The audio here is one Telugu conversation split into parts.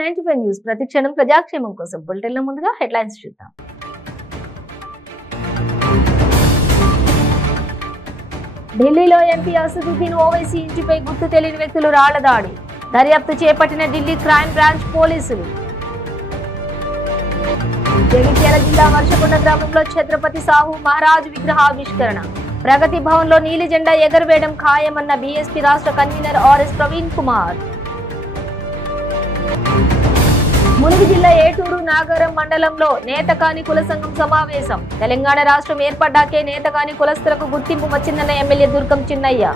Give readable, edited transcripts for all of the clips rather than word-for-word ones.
95 న్యూస్ ప్రతిక్షణం ప్రజాక్షేమం కోసం బులెటిన్ల ముందుగా హెడ్లైన్స్ చూద్దాం. ఢిల్లీలో ఎంపీ అసదుద్దీన్ ఓవైసీ ఇంటిపై గుర్తు తెలియని వ్యక్తులు రాళ్ల దాడి. దర్యాప్తు చేపట్టిన ఢిల్లీ క్రైమ్ బ్రాంచ్ పోలీసులు. జగిత్యాల జిల్లా వర్షకొండ గ్రామంలో ఛత్రపతి సాహు మహారాజ్ విగ్రహావిష్కరణ. ప్రగతి భవన్ లో నీలి జెండా ఎగరవేయడం ఖాయమన్న బీఎస్పీ రాష్ట్ర కన్వీనర్ ఆర్ఎస్ ప్రవీణ్ కుమార్. ములుగు జిల్లా ఏటూరు నాగరం మండలంలో నేతకాని కుల సంఘం సమావేశం. తెలంగాణ రాష్ట్రం ఏర్పడ్డాకే నేతకాని కులస్తులకు గుర్తింపు వచ్చిందన్న ఎమ్మెల్యే దుర్గం చిన్నయ్య.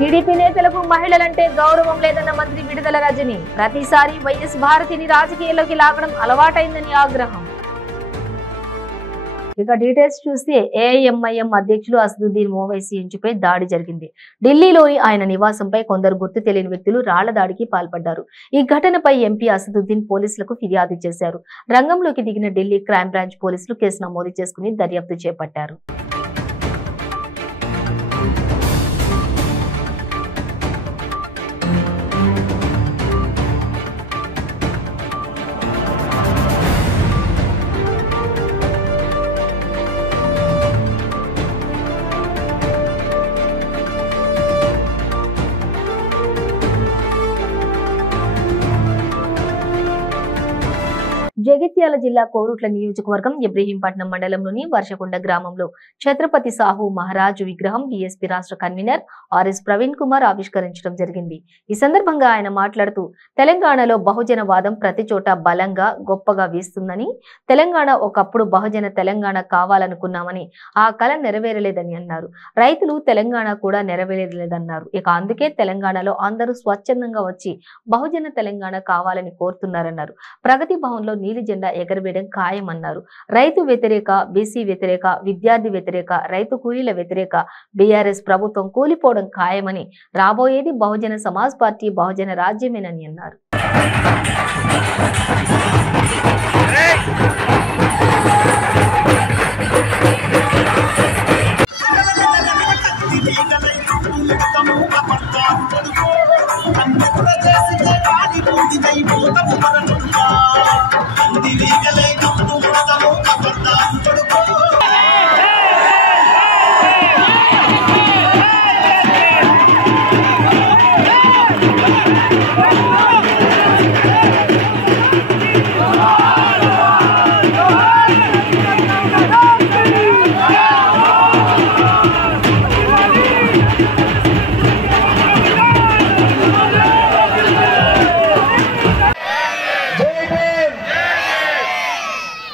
టీడీపీ నేతలకు మహిళలంటే గౌరవం లేదన్న మంత్రి విడుదల రజని. ప్రతిసారి వైఎస్ భారతిని రాజకీయాల్లోకి లాగడం అలవాటైందని ఆగ్రహం. ఇక డీటెయిల్స్ చూస్తే ఏఐఎంఐఎం అధ్యక్షులు అసదుద్దీన్ ఓవైసీ ఇంటిపై దాడి జరిగింది. ఢిల్లీలోని ఆయన నివాసంపై కొందరు గుర్తు తెలియని వ్యక్తులు రాళ్ల దాడికి పాల్పడ్డారు. ఈ ఘటనపై ఎంపీ అసదుద్దీన్ పోలీసులకు ఫిర్యాదు చేశారు. రంగంలోకి దిగిన ఢిల్లీ క్రైమ్ బ్రాంచ్ పోలీసులు కేసు నమోదు చేసుకుని దర్యాప్తు చేపట్టారు. జగిత్యాల జిల్లా కోరుట్ల నియోజకవర్గం ఇబ్రహీంపట్నం మండలంలోని వర్షకొండ గ్రామంలో ఛత్రపతి సాహు మహారాజ్ విగ్రహం బీఎస్పీ రాష్ట్ర కన్వీనర్ ఆర్ఎస్ ప్రవీణ్ కుమార్ ఆవిష్కరించడం జరిగింది. ఈ సందర్భంగా ఆయన మాట్లాడుతూ తెలంగాణలో బహుజనవాదం ప్రతి చోట బలంగా గొప్పగా వీస్తుందని, తెలంగాణ ఒకప్పుడు బహుజన తెలంగాణ కావాలనుకున్నామని ఆ కళ నెరవేరలేదని అన్నారు. రైతులు తెలంగాణ కూడా నెరవేరలేదన్నారు. ఇక అందుకే తెలంగాణలో అందరూ స్వచ్ఛందంగా వచ్చి బహుజన తెలంగాణ కావాలని కోరుతున్నారన్నారు. ప్రగతి భవన్ లో నీలి జెండా ఎగరవేయడం ఖాయమన్నారు. రైతు వ్యతిరేక, బీసీ వ్యతిరేక, విద్యార్థి వ్యతిరేక, రైతు కూలీల వ్యతిరేక బీఆర్ఎస్ ప్రభుత్వం కూలిపోవడం ఖాయమని, రాబోయేది బహుజన సమాజ్ పార్టీ బహుజన రాజ్యమేనని అన్నారు.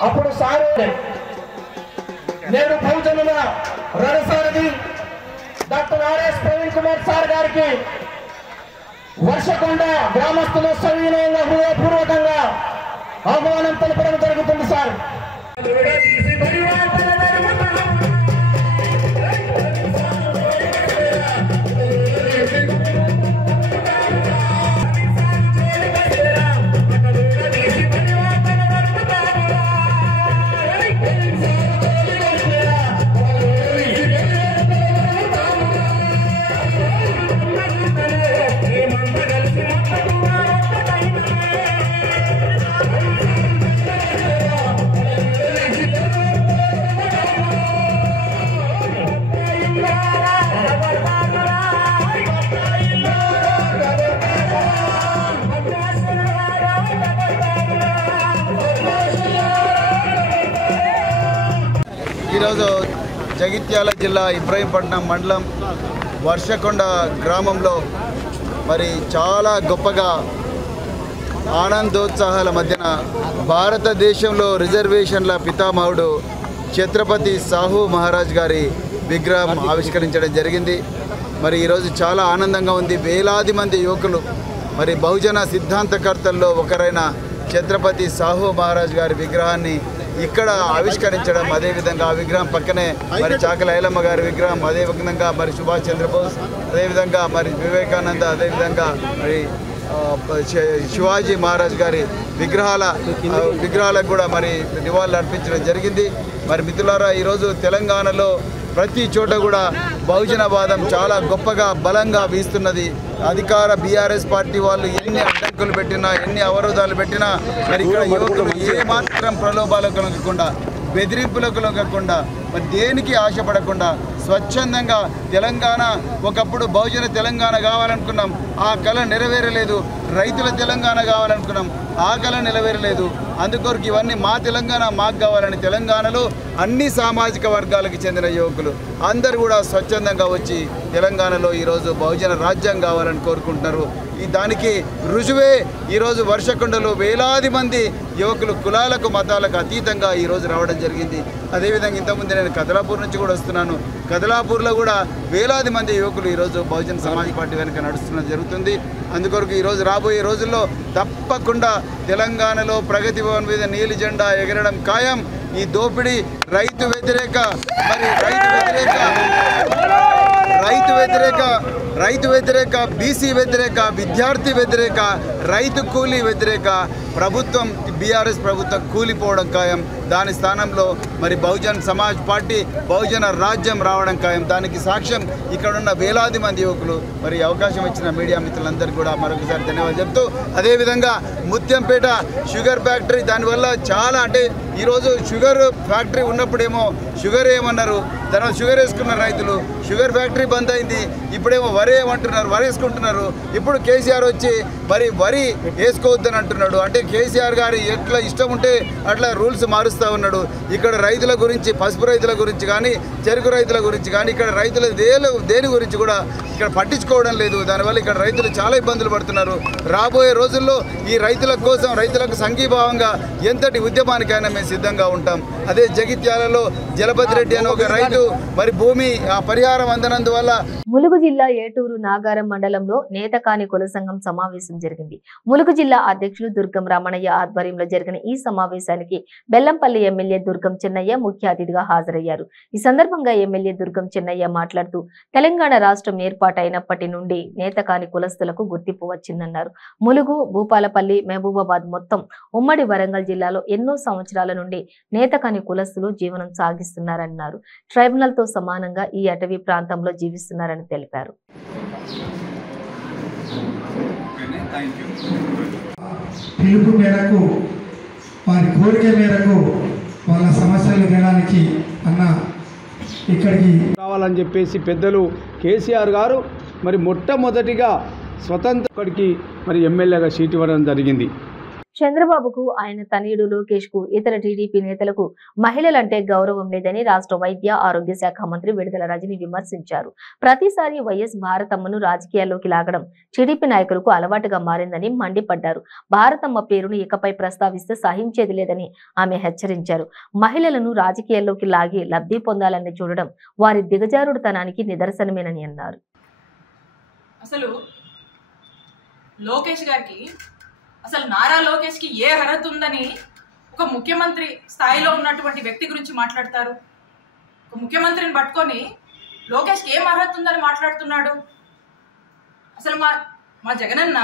అప్పుడు సార్ నేను బహుజనుల రణసారథి doctor RS Praveen Kumar sir గారికి వర్షకొండ గ్రామస్తులు సవినయంగా హృదయపూర్వకంగా ఆహ్వానం తెలపడం జరుగుతుంది. సార్ ఈరోజు జగిత్యాల జిల్లా ఇబ్రహీంపట్నం మండలం వర్షకొండ గ్రామంలో మరి చాలా గొప్పగా ఆనందోత్సాహాల మధ్యన భారతదేశంలో రిజర్వేషన్ల పితామహుడు ఛత్రపతి సాహు మహారాజ్ గారి విగ్రహం ఆవిష్కరించడం జరిగింది. మరి ఈరోజు చాలా ఆనందంగా ఉంది. వేలాది మంది యువకులు మరి బహుజన సిద్ధాంతకర్తల్లో ఒకరైన ఛత్రపతి సాహు మహారాజ్ గారి విగ్రహాన్ని ఇక్కడ ఆవిష్కరించడం, అదేవిధంగా ఆ విగ్రహం పక్కనే మరి చాకలి ఐలమ్మ గారి విగ్రహం, అదేవిధంగా మరి సుభాష్ చంద్రబోస్, అదేవిధంగా మరి వివేకానంద, అదేవిధంగా మరి శివాజీ మహారాజ్ గారి విగ్రహాలకు కూడా మరి నివాళులు అర్పించడం జరిగింది. మరి మిత్రులారా, ఈరోజు తెలంగాణలో ప్రతి చోట కూడా బహుజనవాదం చాలా గొప్పగా బలంగా వీస్తున్నది. అధికార బీఆర్ఎస్ పార్టీ వాళ్ళు ఎన్ని అడ్డంకులు పెట్టినా, ఎన్ని అవరోధాలు పెట్టినా మరి ఇక్కడ యువకులు ఏమాత్రం ప్రలోభాలకు లొంగకుండా, బెదిరింపులకు లొంగకుండా, మరి దేనికి ఆశపడకుండా స్వచ్ఛందంగా తెలంగాణ, ఒకప్పుడు బహుజన తెలంగాణ కావాలనుకున్నాం, ఆ కళ నెరవేరలేదు. రైతుల తెలంగాణ కావాలనుకున్నాం, ఆ కళ నెరవేరలేదు. అందుకొరకు ఇవన్నీ మా తెలంగాణ మాకు కావాలని తెలంగాణలో అన్ని సామాజిక వర్గాలకు చెందిన యువకులు అందరూ కూడా స్వచ్ఛందంగా వచ్చి తెలంగాణలో ఈరోజు బహుజన రాజ్యం కావాలని కోరుకుంటున్నారు. దానికి రుజువే ఈరోజు వర్షకొండలో వేలాది మంది యువకులు కులాలకు మతాలకు అతీతంగా ఈరోజు రావడం జరిగింది. అదేవిధంగా ఇంతకుముందు నేను కదలాపూర్ నుంచి కూడా వస్తున్నాను. కదలాపూర్లో కూడా వేలాది మంది యువకులు ఈరోజు బహుజన సమాజ్ పార్టీ వెనుక నడుస్తున్నది జరుగుతుంది. అందుకొరకు ఈరోజు రాబోయే రోజుల్లో తప్పకుండా తెలంగాణలో ప్రగతి భవన్ మీద నీలి జెండా ఎగరడం ఖాయం. ఈ దోపిడీ రైతు వ్యతిరేక బీసీ వ్యతిరేక, విద్యార్థి వ్యతిరేక, రైతు కూలీ వ్యతిరేక ప్రభుత్వం, బీఆర్ఎస్ ప్రభుత్వం కూలిపోవడం ఖాయం. దాని స్థానంలో మరి బహుజన్ సమాజ్ పార్టీ, బహుజన రాజ్యం రావడం ఖాయం. దానికి సాక్ష్యం ఇక్కడున్న వేలాది మంది యువకులు. మరి అవకాశం ఇచ్చిన మీడియా మిత్రులందరికీ కూడా మరొకసారి ధన్యవాదాలు చెప్తూ, అదేవిధంగా ముత్యంపేట షుగర్ ఫ్యాక్టరీ, దానివల్ల చాలా, అంటే ఈరోజు షుగర్ ఫ్యాక్టరీ ఉన్నప్పుడేమో షుగర్ ఏమన్నారు, తర్వాత షుగర్ వేసుకున్న రైతులు, షుగర్ ఫ్యాక్టరీ బంద్ అయింది, ఇప్పుడేమో వరి ఏమంటున్నారు, వరి వేసుకుంటున్నారు. ఇప్పుడు కేసీఆర్ వచ్చి మరి వరి వేసుకోవద్దని అంటున్నాడు. అంటే కేసీఆర్ గారు ఎట్లా ఇష్టం ఉంటే అట్లా రూల్స్ మారుస్తూ ఉన్నాడు. ఇక్కడ రైతుల గురించి, పసుపు రైతుల గురించి కానీ, చెరుకు రైతుల గురించి కానీ, ఇక్కడ రైతుల దేని గురించి కూడా ఇక్కడ పట్టించుకోవడం లేదు. దానివల్ల ఇక్కడ రైతులు చాలా ఇబ్బందులు పడుతున్నారు. రాబోయే రోజుల్లో ఈ రైతుల కోసం, రైతులకు సంఘీభావంగా ఎంతటి ఉద్యమానికైనా మేము సిద్ధంగా ఉంటాం. అదే జగిత్యాలలో జలపతి రెడ్డి అని ఒక రైతు మరి భూమి పరిహారం అందనందువల్ల. ములుగు జిల్లా ఏటూరు నాగారం మండలంలో నేతకాని కుల సంఘం సమావేశం జరిగింది. ములుగు జిల్లా అధ్యక్షులు దుర్గం రమణయ్య ఆధ్వర్యంలో జరిగిన ఈ సమావేశానికి బెల్లంపల్లి ఎమ్మెల్యే దుర్గం చెన్నయ్య ముఖ్య అతిథిగా హాజరయ్యారు. ఈ సందర్భంగా ఎమ్మెల్యే దుర్గం చెన్నయ్య మాట్లాడుతూ, తెలంగాణ రాష్ట్రం ఏర్పాటైనప్పటి నుండి నేతకాని కులస్తులకు గుర్తింపు వచ్చిందన్నారు. ములుగు, భూపాలపల్లి, మహబూబాబాద్ మొత్తం ఉమ్మడి వరంగల్ జిల్లాలో ఎన్నో సంవత్సరాల నుండి నేతకాని కులస్తులు జీవనం సాగిస్తున్నారన్నారు. ట్రైబునల్ తో సమానంగా ఈ అటవీ ప్రాంతంలో జీవిస్తున్నారని తెలిపారు. పిలుపు మేరకు, వారి కోరిక మేరకు వాళ్ళ సమస్యలు వినడానికి అన్న ఇక్కడికి రావాలని చెప్పేసి పెద్దలు కేసీఆర్ గారు మరి మొట్టమొదటిగా స్వతంత్రకి మరి ఎమ్మెల్యేగా సీట్ ఇవ్వడం జరిగింది. చంద్రబాబుకు, ఆయన తనయుడు లోకేష్ కు, ఇతర టీడీపీ నేతలకు మహిళలంటే గౌరవం లేదని రాష్ట్ర వైద్య ఆరోగ్య శాఖ మంత్రి విడుదల రజని విమర్శించారు. ప్రతిసారి వైఎస్ భారతమ్మను రాజకీయాల్లోకి లాగడం టీడీపీ నాయకులకు అలవాటుగా మారిందని మండిపడ్డారు. భారతమ్మ పేరును ఇకపై ప్రస్తావిస్తే సహించేది లేదని ఆమె హెచ్చరించారు. మహిళలను రాజకీయాల్లోకి లాగి లబ్ధి పొందాలని చూడడం వారి దిగజారుడుతనానికి నిదర్శనమేనని అన్నారు. అసలు లోకేష్ గారికి, అసలు నారా లోకేష్ కి ఏ అర్హత ఉందని ఒక ముఖ్యమంత్రి స్థాయిలో ఉన్నటువంటి వ్యక్తి గురించి మాట్లాడతారు? ఒక ముఖ్యమంత్రిని పట్టుకొని లోకేష్ కి ఏం అర్హత ఉందని మాట్లాడుతున్నాడు? అసలు మా జగనన్న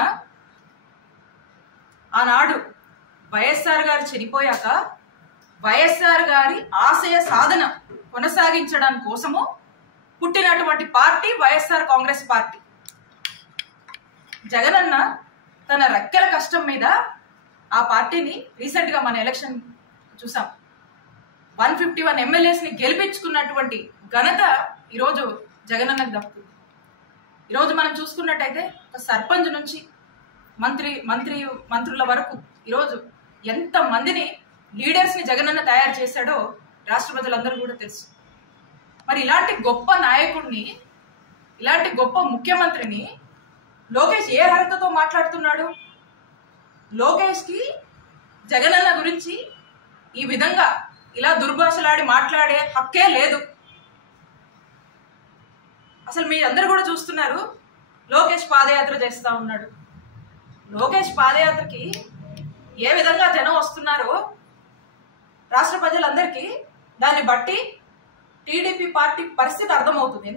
ఆనాడు వైఎస్ఆర్ గారు చనిపోయాక వైఎస్ఆర్ గారి ఆశయ సాధన కొనసాగించడానికి కోసము పుట్టినటువంటి పార్టీ వైఎస్ఆర్ కాంగ్రెస్ పార్టీ. జగనన్న తన రెక్కల కష్టం మీద ఆ పార్టీని రీసెంట్ గా మన ఎలక్షన్ చూసాం, 151 ఎమ్మెల్యేస్ ని గెలిపించుకున్నటువంటి ఘనత ఈరోజు జగనన్నకు దక్కుతుంది. ఈరోజు మనం చూసుకున్నట్టయితే ఒక సర్పంచ్ నుంచి మంత్రుల వరకు ఈరోజు ఎంత మందిని లీడర్స్ ని జగనన్న తయారు చేశాడో రాష్ట్ర ప్రజలందరూ కూడా తెలుసు. మరి ఇలాంటి గొప్ప నాయకుడిని, ఇలాంటి గొప్ప ముఖ్యమంత్రిని లోకేష్ ఏ అర్హతతో మాట్లాడుతున్నాడు? లోకేష్ కి జగనన్న గురించి ఈ విధంగా ఇలా దుర్భాషలాడి మాట్లాడే హక్కే లేదు. అసలు మీరందరూ కూడా చూస్తున్నారు, లోకేష్ పాదయాత్ర చేస్తా ఉన్నాడు. లోకేష్ పాదయాత్రకి ఏ విధంగా జనం వస్తున్నారో రాష్ట్ర ప్రజలందరికీ దాన్ని బట్టి టీడీపీ పార్టీ పరిస్థితి అర్థమవుతుంది.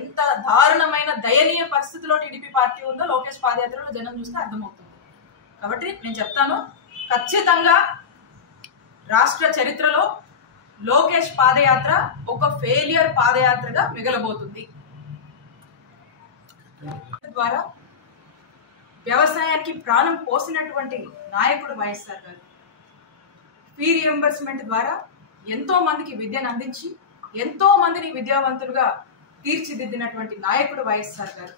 ఎంత దారుణమైన దయనీయ పరిస్థితిలో టీడీపీ పార్టీ ఉందో లోకేష్ పాదయాత్రలో జనం చూస్తే అర్థమవుతుంది. కాబట్టి నేను చెప్తాను, ఖచ్చితంగా రాష్ట్ర చరిత్రలో లోకేష్ పాదయాత్ర ఒక ఫెయిలియర్ పాదయాత్రగా మిగలబోతుంది. ద్వారా వ్యవసాయానికి ప్రాణం పోసినటువంటి నాయకుడు వైఎస్ఆర్ గారు. ఫీ రియంబర్స్మెంట్ ద్వారా ఎంతో మందికి విద్యను అందించి ఎంతో మందిని విద్యావంతులుగా తీర్చిదిద్దినటువంటి నాయకుడు వైఎస్ఆర్ గారు.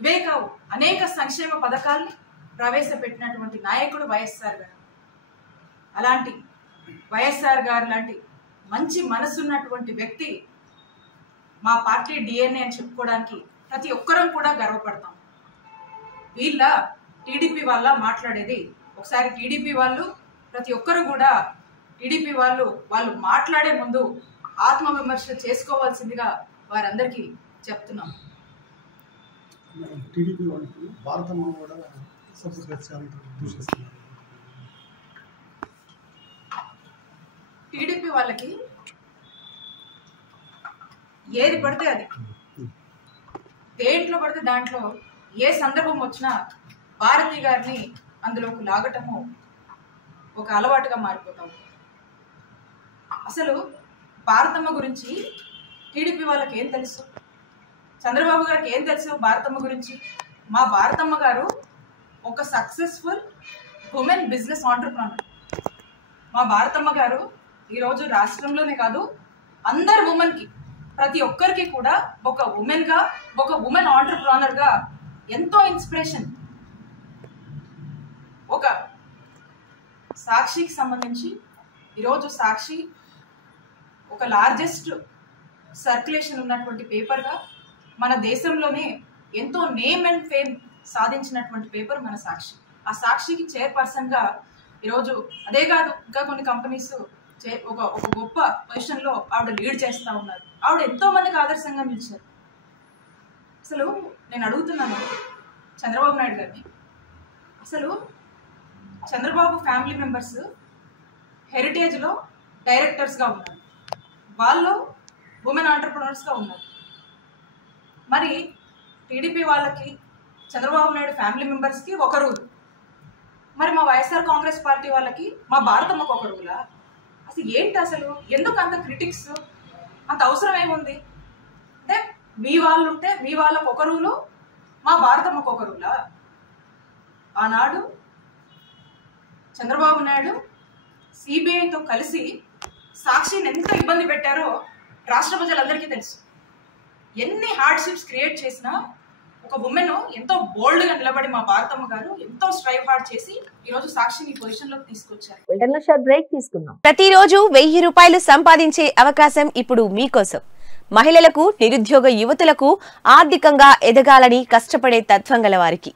ఇవే కావు, అనేక సంక్షేమ పథకాల్ని ప్రవేశపెట్టినటువంటి నాయకుడు వైఎస్ఆర్ గారు. అలాంటి వైఎస్ఆర్ గారు లాంటి మంచి మనసున్నటువంటి వ్యక్తి మా పార్టీ డిఎన్ఏ అని చెప్పుకోవడానికి ప్రతి ఒక్కరం కూడా గర్వపడతాం. వీళ్ళ టీడీపీ వాళ్ళ మాట్లాడేది, ఒకసారి టీడీపీ వాళ్ళు ప్రతి ఒక్కరు కూడా టీడీపీ వాళ్ళు మాట్లాడే ముందు ఆత్మవిమర్శ చేసుకోవాల్సిందిగా వారందరికీ చెప్తున్నాం. టీడీపీ వాళ్ళకి భారతమ్మ కూడా సబ్స్క్రైబ్ చేయాలని దూషిస్తున్నారు. టీడీపీ వాళ్ళకి ఏది పడితే అది, దేంట్లో పడితే దాంట్లో ఏ సందర్భం వచ్చినా భారతి గారిని అందులోకి లాగటము ఒక అలవాటుగా మారిపోతాం. అసలు భారతమ్మ గురించి టీడీపీ వాళ్ళకి ఏం తెలుసు? చంద్రబాబు గారికి ఏం తెలుసు భారతమ్మ గురించి? మా భారతమ్మ గారు ఒక సక్సెస్ఫుల్ ఉమెన్ బిజినెస్ ఆంటర్ప్రెన్యూర్. మా భారతమ్మ గారు ఈరోజు రాష్ట్రంలోనే కాదు, అందరు ఉమెన్కి, ప్రతి ఒక్కరికి కూడా ఒక ఉమెన్గా, ఒక ఉమెన్ ఆంటర్ప్రెన్యూర్గా ఎంతో ఇన్స్పిరేషన్. ఒక సాక్షికి సంబంధించి ఈరోజు సాక్షి ఒక లార్జెస్ట్ సర్క్యులేషన్ ఉన్నటువంటి పేపర్గా మన దేశంలోనే ఎంతో నేమ్ అండ్ ఫేమ్ సాధించినటువంటి పేపర్ మన సాక్షి. ఆ సాక్షికి చైర్పర్సన్గా ఈరోజు, అదే కాదు ఇంకా కొన్ని కంపెనీస్ ఒక గొప్ప పొజిషన్లో ఆవిడ లీడ్ చేస్తూ ఉన్నారు. ఆవిడ ఎంతో మందికి ఆదర్శంగా నిలిచారు. అసలు నేను అడుగుతున్నాను చంద్రబాబు నాయుడు గారిని, అసలు చంద్రబాబు ఫ్యామిలీ మెంబర్స్ హెరిటేజ్లో డైరెక్టర్స్గా ఉన్నారు, వాళ్ళు ఉమెన్ ఆంటర్ప్రెన్యూర్స్గా ఉన్నారు. మరి టీడీపీ వాళ్ళకి, చంద్రబాబు నాయుడు ఫ్యామిలీ మెంబర్స్కి ఒక రూల్, మరి మా వైఎస్ఆర్ కాంగ్రెస్ పార్టీ వాళ్ళకి, మా భారతమ్మకు ఒక రూలా? అసలు ఏంటి అసలు? ఎందుకు అంత క్రిటిక్స్? అంత అవసరం ఏముంది? అంటే మీ వాళ్ళు ఉంటే మీ వాళ్ళకు ఒక రూలు, మా భారతమ్మకు ఒక రూలా? ఆనాడు చంద్రబాబు నాయుడు సిబిఐతో కలిసి సాక్షిని ఎంత ఇబ్బంది పెట్టారో రాష్ట్ర ప్రజలందరికీ తెలుసు. ఎన్ని హార్డ్షిప్స్ క్రియేట్ చేసినా ఒక ఉమెన్ ఎంతో బోల్డ్గా నిలబడి మా భారతమ్మ గారు ఎంతో స్ట్రైవ్ హార్డ్ చేసి ఈరోజు సాక్షిని ఈ పొజిషన్లోకి తీసుకొచ్చారు. బ్రేక్ తీసుకుందాం. ప్రతిరోజు 1000 రూపాయలు సంపాదించే అవకాశం ఇప్పుడు మీకోసం. మహిళలకు, నిరుద్యోగ యువతులకు ఆర్థికంగా ఎదగాలని కష్టపడే తత్వం గల వారికి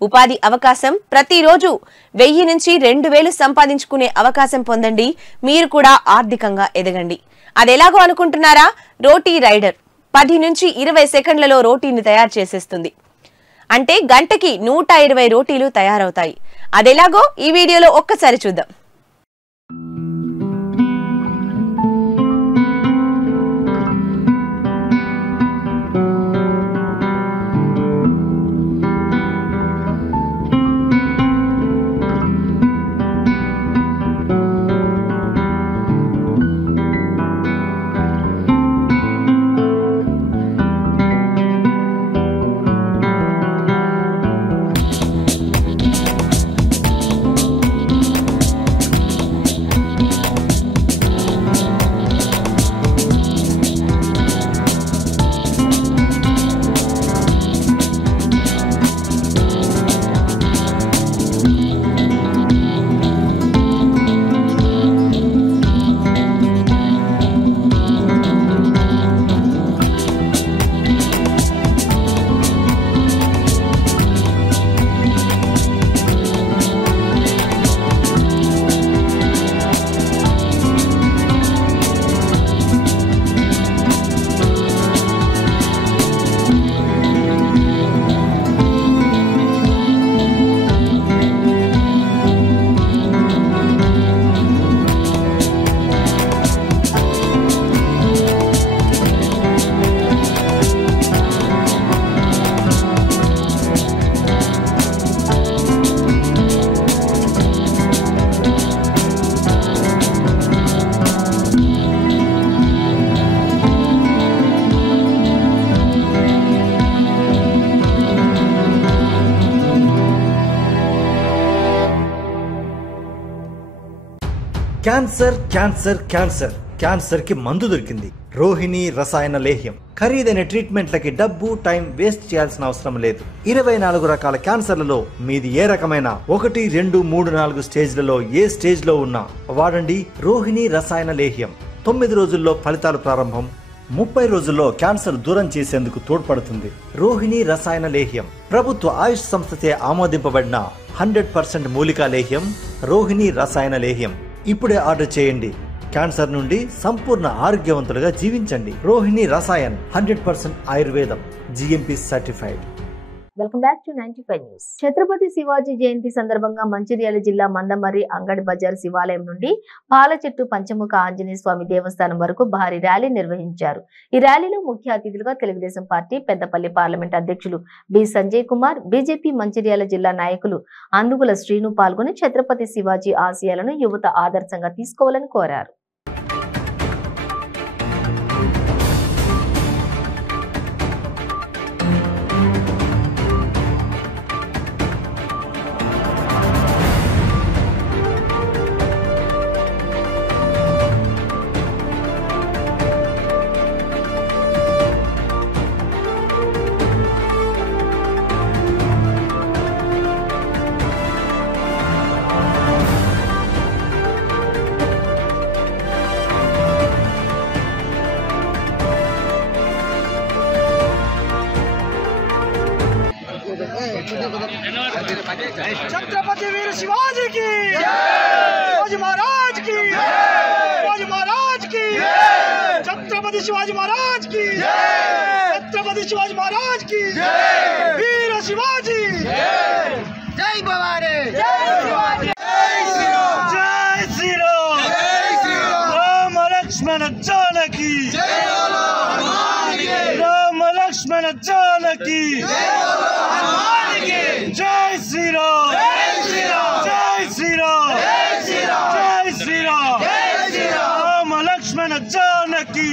ఉపాధి అవకాశం. ప్రతిరోజు 1000 నుంచి 2000 సంపాదించుకునే అవకాశం పొందండి. మీరు కూడా ఆర్థికంగా ఎదగండి. అదెలాగో అనుకుంటున్నారా? రోటీ రైడర్ 10 నుంచి 20 సెకండ్లలో రోటీని తయారు చేసేస్తుంది. అంటే గంటకి 120 రోటీలు తయారవుతాయి. అదెలాగో ఈ వీడియోలో ఒక్కసారి చూద్దాం. క్యాన్సర్ క్యాన్సర్ క్యాన్సర్ క్యాన్సర్ కి మందు దొరికింది. రోహిణి రసాయన లేహ్యం. ఖరీదైన ట్రీట్మెంట్లకి డబ్బు టైం వేస్ట్ చేయాల్సిన అవసరం లేదు. 24 రకాల క్యాన్సర్లలో మీది ఏ రకమైన 1, 2, 3, 4 స్టేజ్లలో ఏ స్టేజ్ లో ఉన్నా వాడండి రోహిణి రసాయన లేహ్యం. 9 రోజుల్లో ఫలితాలు ప్రారంభం. 30 రోజుల్లో క్యాన్సర్ దూరం చేసేందుకు తోడ్పడుతుంది. రోహిణి రసాయన లేహ్యం ప్రభుత్వ ఆయుష్ సంస్థచే ఆమోదింపబడిన 100% మూలికా లేహ్యం రోహిణి రసాయన లేహ్యం. ఇప్పుడే ఆర్డర్ చేయండి. క్యాన్సర్ నుండి సంపూర్ణ ఆరోగ్యవంతులుగా జీవించండి. రోహిణి రసాయన్ 100% ఆయుర్వేదం GMP certified. Welcome back to 95 news. Chhatrapati Shivaji Jayanti సందర్భంగా మంచిర్యాల జిల్లా మందమర్రి అంగడి బజార్ శివాలయం నుండి పాలచెట్టు పంచముఖ ఆంజనేయ స్వామి దేవస్థానం వరకు భారీ ర్యాలీ నిర్వహించారు. ఈ ర్యాలీలో ముఖ్య అతిథులుగా తెలుగుదేశం పార్టీ పెద్దపల్లి పార్లమెంట్ అధ్యక్షులు బి సంజయ్ కుమార్, బీజేపీ మంచిర్యాల జిల్లా నాయకులు అందుగుల శ్రీను పాల్గొని ఛత్రపతి శివాజీ ఆశయాలను యువత ఆదర్శంగా తీసుకోవాలని కోరారు. छत्रपति वीर शिवाजी की शिवाजी महाराज की शिवाजी महाराज की छत्रपति शिवाजी महाराज की छत्रपति शिवाजी महाराज की वीर शिवाजी जय भवानी जय शिवाजी जय श्री राम राम लक्ष्मण जानकी राम लक्ष्मण जानकी जय श्री राम जय श्री राम जय श्री राम राम लक्ष्मण जानकी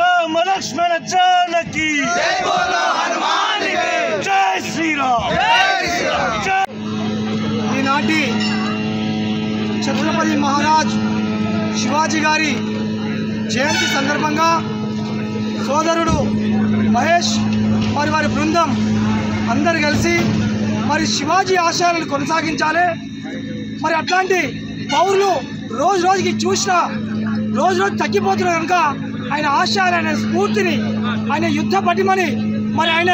राम लक्ष्मण जानकी जय श्री राम. ఈనాటి ఛత్రపతి మహారాజ్ శివాజీ గారి జయంతి సందర్భంగా సోదరుడు మహేష్ మరి వారి బృందం అందరు కలిసి మరి శివాజీ ఆశయాలను కొనసాగించాలి. మరి అట్లాంటి పౌరులు రోజు రోజుకి చూసినా రోజు రోజు తగ్గిపోతున్నారు కనుక ఆయన ఆశయాలు, ఆయన స్ఫూర్తిని, ఆయన యుద్ధ పటిమని, మరి ఆయన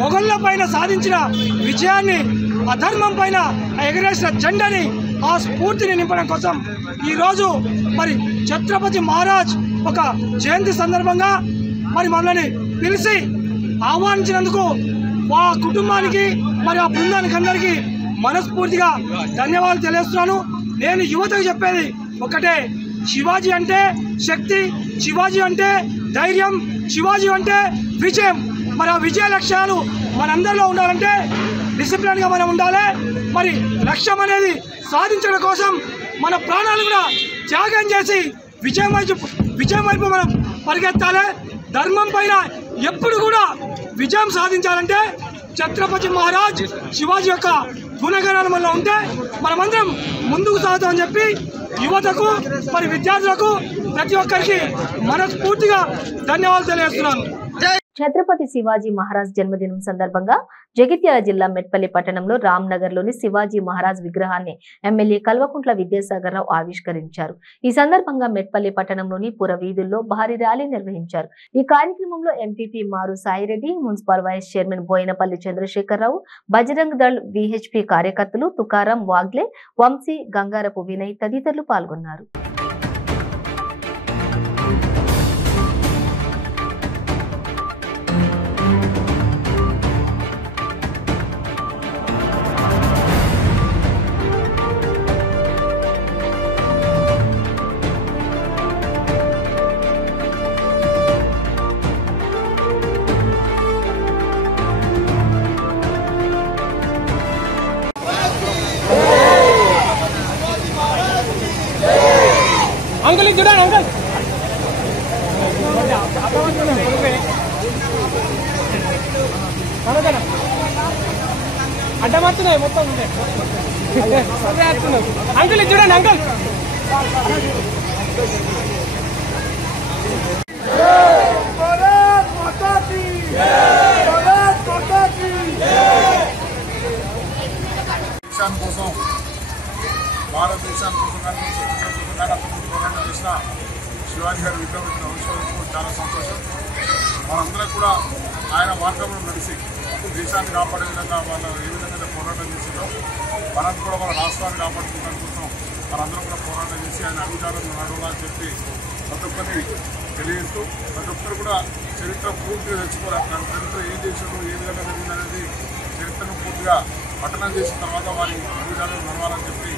మొఘళ్ళ పైన సాధించిన విజయాన్ని, అధర్మం పైన ఎగరేసిన జెండాని, ఆ స్ఫూర్తిని నింపడం కోసం ఈరోజు మరి ఛత్రపతి మహారాజ్ ఒక జయంతి సందర్భంగా మరి మమ్మల్ని పిలిచి ఆహ్వానించినందుకు ఆ కుటుంబానికి మరి ఆ బృందానికి అందరికీ మనస్ఫూర్తిగా ధన్యవాదాలు తెలియజేస్తున్నాను. నేను యువతకు చెప్పేది ఒకటే, శివాజీ అంటే శక్తి, శివాజీ అంటే ధైర్యం, శివాజీ అంటే విజయం. మరి ఆ విజయ లక్ష్యాలు మనందరిలో ఉండాలంటే డిసిప్లిన్గా మనం ఉండాలి. మరి లక్ష్యం అనేది సాధించడం కోసం మన ప్రాణాలు కూడా త్యాగం చేసి విజయం వైపు మనం పరిగెత్తాలి. ధర్మం పైన ఎప్పుడు కూడా విజయం సాధించాలంటే ఛత్రపతి మహారాజ్ శివాజీ యొక్క గుణగణాలు మనలో ఉంటే మనమందరం ముందుకు సాగుతామని చెప్పి యువతకు మరి విద్యార్థులకు ప్రతి ఒక్కరికి మనస్ఫూర్తిగా ధన్యవాదాలు తెలియజేస్తున్నాను. ఛత్రపతి శివాజీ మహారాజ్ జన్మదినం సందర్భంగా జగిత్యాల జిల్లా మెట్పల్లి పట్టణంలో రామ్నగర్లోని శివాజీ మహారాజ్ విగ్రహాన్ని ఎమ్మెల్యే కల్వకుంట్ల విద్యాసాగర్ రావు ఆవిష్కరించారు. ఈ సందర్భంగా మెట్పల్లి పట్టణంలోని పుర వీధుల్లో భారీ ర్యాలీ నిర్వహించారు. ఈ కార్యక్రమంలో MPP Maru Saireddy, municipal vice chairman Boinapalli Chandrasekhararao, Bajrang Dal VHP కార్యకర్తలు తుకారం వాగ్లే, వంశీ, గంగారపు వినయ్ తదితరులు పాల్గొన్నారు. अंकल जुड़ा अंकल అడ్డమవుతున్నాయి మొత్తం అంకుల్ ఇది చూడండి అంకుల్ దేశాని కోసం భారతదేశాని కోసం పోరాటం చేసిన శివాజీ గారి విగ్రహం ఆవిష్కరించడం చాలా సంతోషం. మనందరం కూడా ఆయన మార్గంలో నడిచి దేశాన్ని కాపాడే విధంగా వాళ్ళు ఏ విధంగా పోరాటం చేసిందో మనం కూడా మన రాష్ట్రాన్ని కాపాడుకోవడం కోసం మనందరం కూడా పోరాటం చేసి ఆయన అధికారంలో నడవాలని చెప్పి ప్రతి ఒక్కరిని తెలియజేస్తూ ప్రతి ఒక్కరు కూడా చరిత్ర పూర్తిగా తెచ్చుకోవాలి. చరిత్ర ఏం చేసాడు, ఏ విధంగా జరిగిందనేది చరిత్రను పూర్తిగా పఠనం చేసిన తర్వాత వారి అధికారులు నడవాలని చెప్పి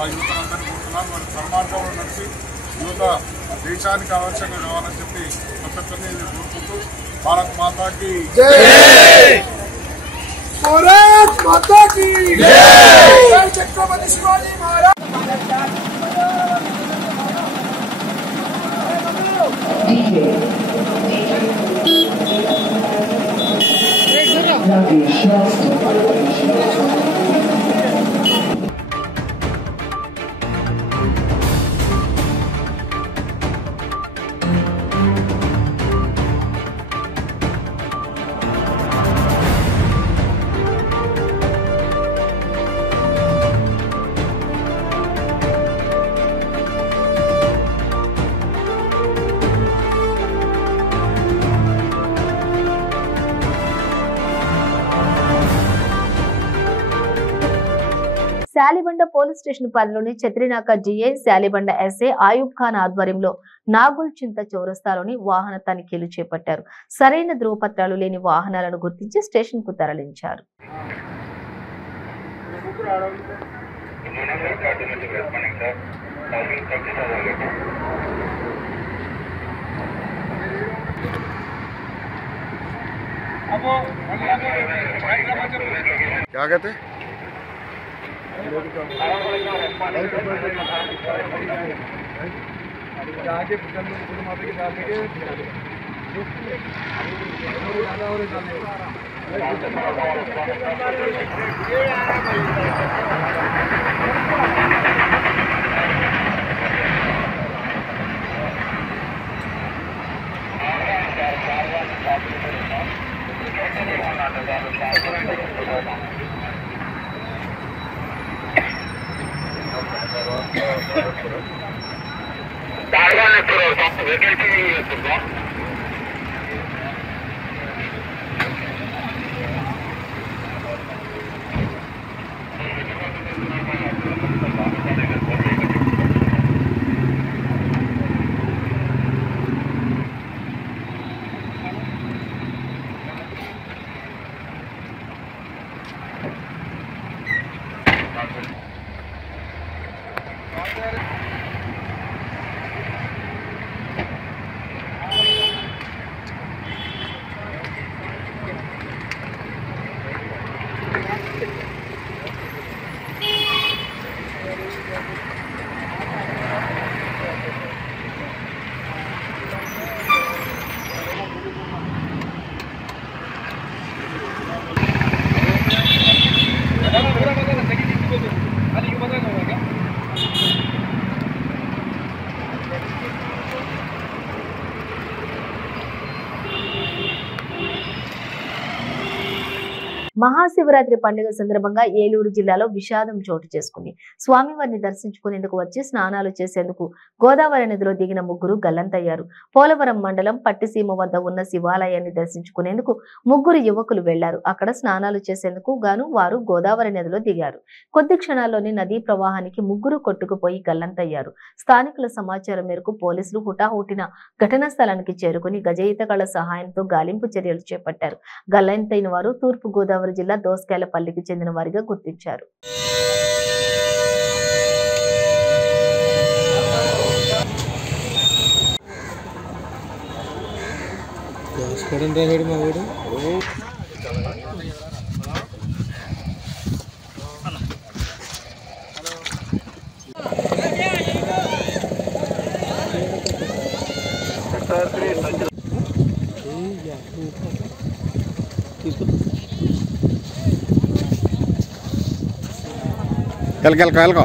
ఆ యువతలందరినీ కోరుతున్నారు. వారి సన్మార్గంలో నడిచి యువత దేశానికి ఆవశ్యకంగా కావాలని చెప్పి ప్రతి ఒక్కరిని కోరుకుంటూ భారత్ మాతాకి ఛత్రపతి శివాజీ మహారాజ్ శాలిబండ పోలీస్ స్టేషన్ పరిధిలోని చత్రినాక జిఏ శాలిబండ ఎస్ఏ ఆయూబ్ ఖాన్ ఆధ్వర్యంలో నాగుల్ చింత చౌరస్తాలోని వాహన తనిఖీలు చేపట్టారు. సరైన ధృవపత్రాలు లేని వాహనాలను గుర్తించి స్టేషన్ కు తరలించారు. क्या कहते మహాశివరాత్రి పండుగ సందర్భంగా ఏలూరు జిల్లాలో విషాదం చోటు చేసుకుంది. స్వామివారిని దర్శించుకునేందుకు వచ్చి స్నానాలు చేసేందుకు గోదావరి నదిలో దిగిన ముగ్గురు గల్లంతయ్యారు. పోలవరం మండలం పట్టిసీమ వద్ద ఉన్న శివాలయాన్ని దర్శించుకునేందుకు ముగ్గురు యువకులు వెళ్లారు. అక్కడ స్నానాలు చేసేందుకు గాను వారు గోదావరి నదిలో దిగారు. కొద్ది క్షణాల్లోనే నదీ ప్రవాహానికి ముగ్గురు కొట్టుకుపోయి గల్లంతయ్యారు. స్థానికుల సమాచారం మేరకు పోలీసులు హుటాహుటిన ఘటనా స్థలానికి చేరుకుని గజ ఈతగాళ్ల సహాయంతో గాలింపు చర్యలు చేపట్టారు. గల్లంతైన వారు తూర్పు గోదావరి జిల్లా దోసకాయలపల్లికి చెందిన వారిగా గుర్తించారు. వెళ్ళకో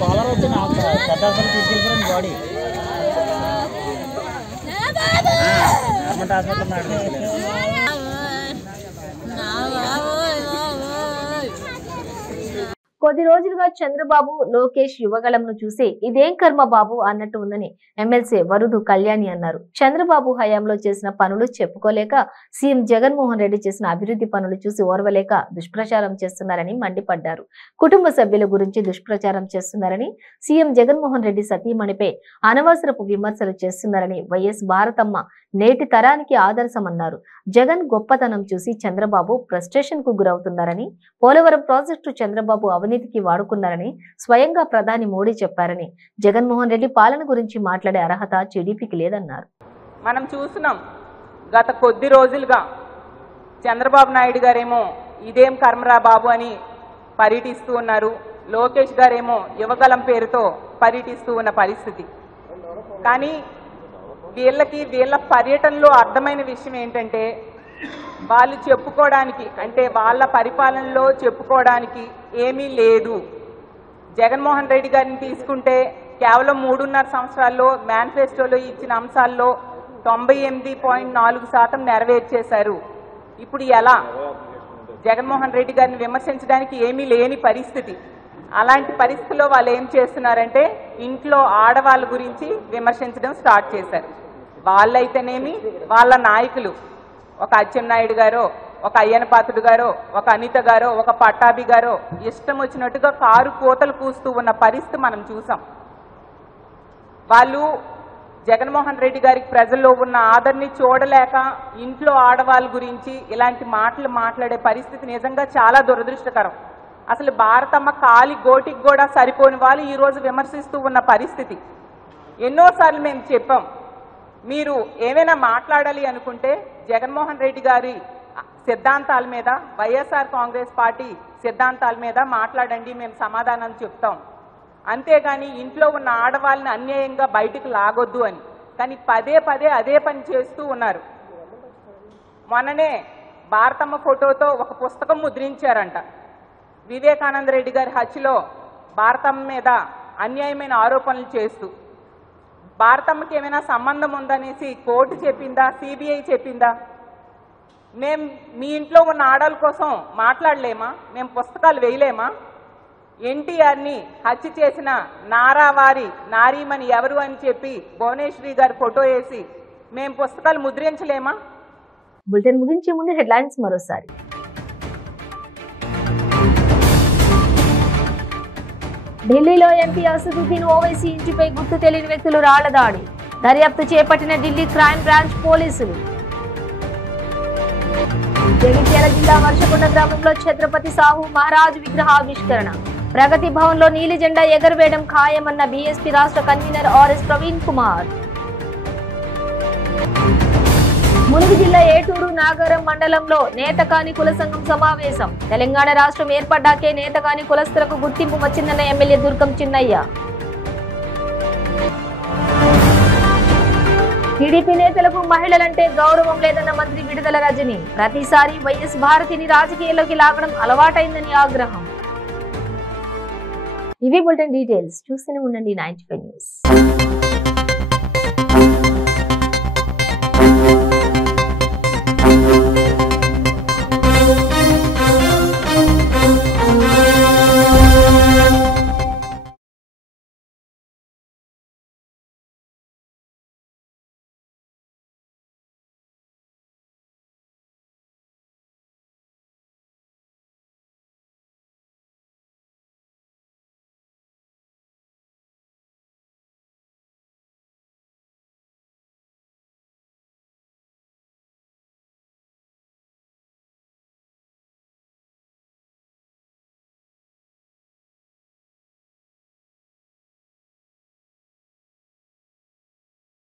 కాలర్ వచ్చి పెద్దాసులు తీసుకెళ్ళిపోయాను బాడీ గవర్నమెంట్ హాస్పిటల్ కొద్ది రోజులుగా చంద్రబాబు లోకేష్ యువగళంను చూసి ఇదేం కర్మ బాబు అన్నట్టు ఉందని ఎమ్మెల్సీ వరుదు కళ్యాణి అన్నారు. చంద్రబాబు హయాంలో చేసిన పనులు చెప్పుకోలేక సీఎం జగన్మోహన్ రెడ్డి చేసిన అభివృద్ధి పనులు చూసి ఓర్వలేక దుష్ప్రచారం చేస్తున్నారని మండిపడ్డారు. కుటుంబ సభ్యుల గురించి దుష్ప్రచారం చేస్తున్నారని, సీఎం జగన్మోహన్ రెడ్డి సతీమణిపై అనవసరపు విమర్శలు చేస్తున్నారని, వైఎస్ భారతమ్మ నేటి తరానికి ఆదర్శమన్నారు. జగన్ గొప్పతనం చూసి చంద్రబాబు ఫ్రస్ట్రేషన్ కు గురవుతున్నారని, పోలవరం ప్రాజెక్టు చంద్రబాబు అవినీతికి వాడుకున్నారని స్వయంగా ప్రధాని మోడీ చెప్పారని, జగన్మోహన్ రెడ్డి పాలన గురించి మాట్లాడే అర్హత టీడీపీకి లేదన్నారు. మనం చూస్తున్నాం గత కొద్ది రోజులుగా చంద్రబాబు నాయుడు గారేమో ఇదేం కర్మరా బాబు అని పర్యటిస్తూ ఉన్నారు. లోకేష్ గారేమో యువగలం పేరుతో పర్యటిస్తూ ఉన్న పరిస్థితి. కానీ వీళ్ళ పర్యటనలో అర్థమైన విషయం ఏంటంటే, వాళ్ళు చెప్పుకోవడానికి అంటే వాళ్ళ పరిపాలనలో చెప్పుకోవడానికి ఏమీ లేదు. జగన్మోహన్ రెడ్డి గారిని తీసుకుంటే కేవలం 3.5 సంవత్సరాల్లో మేనిఫెస్టోలో ఇచ్చిన అంశాల్లో 98.4% నెరవేర్చేశారు. ఇప్పుడు ఎలా జగన్మోహన్ రెడ్డి గారిని విమర్శించడానికి ఏమీ లేని పరిస్థితి. అలాంటి పరిస్థితుల్లో వాళ్ళు ఏం చేస్తున్నారంటే ఇంట్లో ఆడవాళ్ళ గురించి విమర్శించడం స్టార్ట్ చేశారు. వాళ్ళైతేనేమి వాళ్ళ నాయకులు, ఒక అచ్చెన్నాయుడు గారో, ఒక అయ్యనపాత్రుడు గారో, ఒక అనిత గారో, ఒక పట్టాభి గారో ఇష్టం వచ్చినట్టుగా కారు కోతలు కూస్తూ ఉన్న పరిస్థితి మనం చూసాం. వాళ్ళు జగన్మోహన్ రెడ్డి గారికి ప్రజల్లో ఉన్న ఆదరణని చూడలేక ఇంట్లో ఆడవాళ్ళ గురించి ఇలాంటి మాటలు మాట్లాడే పరిస్థితి నిజంగా చాలా దురదృష్టకరం. అసలు భారతమ్మ కాలి గోటికి కూడా సరిపోని వాళ్ళు ఈరోజు విమర్శిస్తూ ఉన్న పరిస్థితి. ఎన్నోసార్లు మేము చెప్పాం, మీరు ఏమైనా మాట్లాడాలి అనుకుంటే జగన్మోహన్ రెడ్డి గారి సిద్ధాంతాల మీద, వైఎస్ఆర్ కాంగ్రెస్ పార్టీ సిద్ధాంతాల మీద మాట్లాడండి, మేము సమాధానం చెప్తాం. అంతేగాని ఇంట్లో ఉన్న ఆడవాళ్ళని అన్యాయంగా బయటకు లాగొద్దు అని. కానీ పదే పదే అదే పని చేస్తూ ఉన్నారు. మొన్ననే భారతమ్మ ఫోటోతో ఒక పుస్తకం ముద్రించారంట. వివేకానంద రెడ్డి గారి హత్యలో భారతమ్మ మీద అన్యాయమైన ఆరోపణలు చేస్తూ, భారతమ్మకి ఏమైనా సంబంధం ఉందనేసి కోర్టు చెప్పిందా, సిబిఐ చెప్పిందా? మేము మీ ఇంట్లో ఉన్న ఆడవాళ్ళ కోసం మాట్లాడలేమా? మేము పుస్తకాలు వేయలేమా? ఎన్టీఆర్ని హత్య చేసిన నారావారి నారీమణి ఎవరు అని చెప్పి భువనేశ్వరి గారి ఫోటో వేసి మేము పుస్తకాలు ముద్రించలేమా? బులెటిన్ ముగించే ముందు హెడ్లైన్స్ మరోసారి. ఢిల్లీలో ఎంపీ అసదుద్దీన్ ఓవైసీ ఇంటిపై గుర్తు తెలియని వ్యక్తులు రాళ్ల దాడి, దర్యాప్తు చేపట్టిన ఢిల్లీ క్రైమ్ బ్రాంచ్ పోలీసులు. జగిత్యాల జిల్లా వర్షకొండ గ్రామంలో ఛత్రపతి సాహు మహారాజ్ విగ్రహావిష్కరణ, ప్రగతి భవన్ లో నీలి జెండా ఎగరవేయడం ఖాయమన్న బీఎస్పీ రాష్ట్ర కన్వీనర్ ఆర్ఎస్ ప్రవీణ్ కుమార్. ములుగు జిల్లా ఏటూరు నాగరం మండలంలో నేతకాని కుల సంఘం సమావేశం, తెలంగాణ రాష్ట్రం ఏర్పడ్డాకే నేతకాని కులస్తులకు గుర్తింపు వచ్చిందన్న ఎమ్మెల్యే దుర్గం చిన్నయ్య. టీడీపీ నేతలకు మహిళలంటే గౌరవం లేదన్న మంత్రి విడుదల రజని, ప్రతిసారి వైఎస్ భారతిని రాజకీయాల్లోకి లాగడం అలవాటైందని ఆగ్రహం. ఇవి బులెటిన్ డీటెయిల్స్. చూస్తూనే ఉండండి 95 న్యూస్.